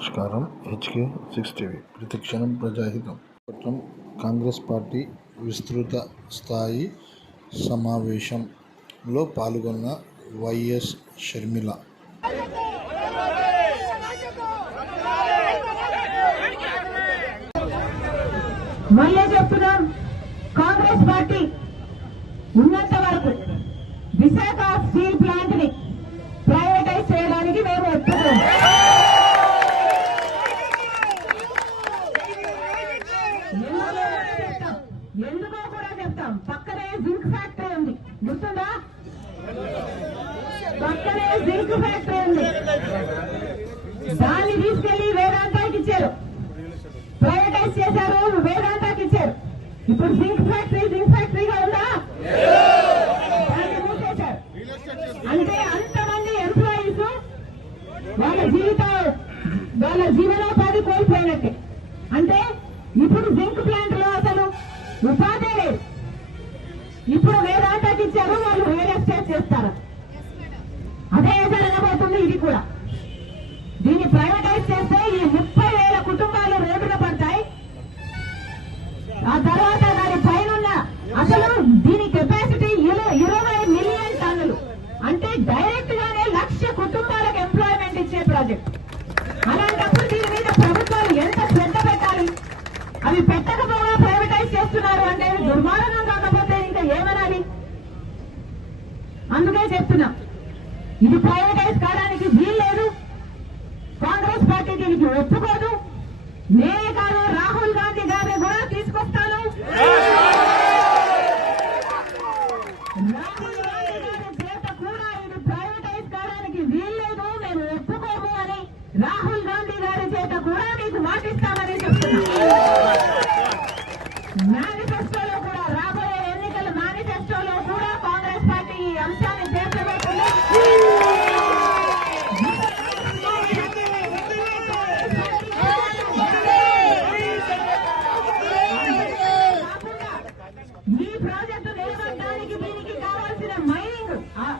నమస్కారం. HK six TV. ప్రతిక్షణం ప్రజాహితం. పట్నం కాంగ్రెస్ పార్టీ విస్తృత స్థాయి సమావేశంలో పాల్గొన్న వైఎస్ షర్మిల. మళ్ళీ చెప్తున్నాం కాంగ్రెస్ పార్టీ ఉన్నంత వరకు కూడా పక్కనే జింక్ ఫ్యాక్టరీ ఉంది. గుర్తుందా? పక్కనే జింక్ ఫ్యాక్టరీ ఉంది. దాన్ని తీసుకెళ్ళి వేదాంతానికి ఇచ్చారు. ప్రైవేటైజ్ చేశారు వేదాంతాకి ఇచ్చారు. ఇప్పుడు జింక్ ఫ్యాక్టరీ జింక్ ఫ్యాక్టరీగా ఉందా? అంటే అంతమంది ఎంప్లాయీస్ వాళ్ళ జీవితం వాళ్ళ జీవనోపాధి కోల్పోయినట్టే. అంటే ఇప్పుడు జింక్ ప్లాంట్లో అసలు ఉపాధి లేదు. ఇప్పుడు వేదాంతాకి ఇచ్చారు వాళ్ళు రియల్ ఎస్టేట్ చేస్తారు. అదే జరగబోతుంది ఇది కూడా. దీన్ని ప్రైవేటైజ్ అందుకే చెప్తున్నాం. ఇది ప్రైవేటైజ్ కావడానికి వీల్లేదు కాంగ్రెస్ పార్టీ దీనికి ఒప్పుకోదు. నేనే కాదు రాహుల్ గాంధీ గారిని కూడా తీసుకొస్తాను. రాహుల్ చేత కూడా అని రాహుల్ గాంధీ గారి చేత కూడా మాటిస్తామని చెప్తున్నాను మేనిఫెస్టోలో కూడా రాబోయే ఈ ప్రాజెక్టు నిలబడడానికి దీనికి కావాల్సిన మైనింగ్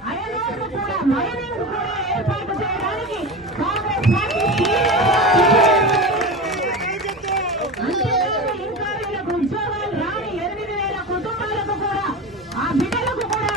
అయనోర్లు కూడా మైనింగ్ కూడా ఏర్పాటు చేయడానికి కాంగ్రెస్ పార్టీ అంతేకాదు ఆ బిడ్డలకు కూడా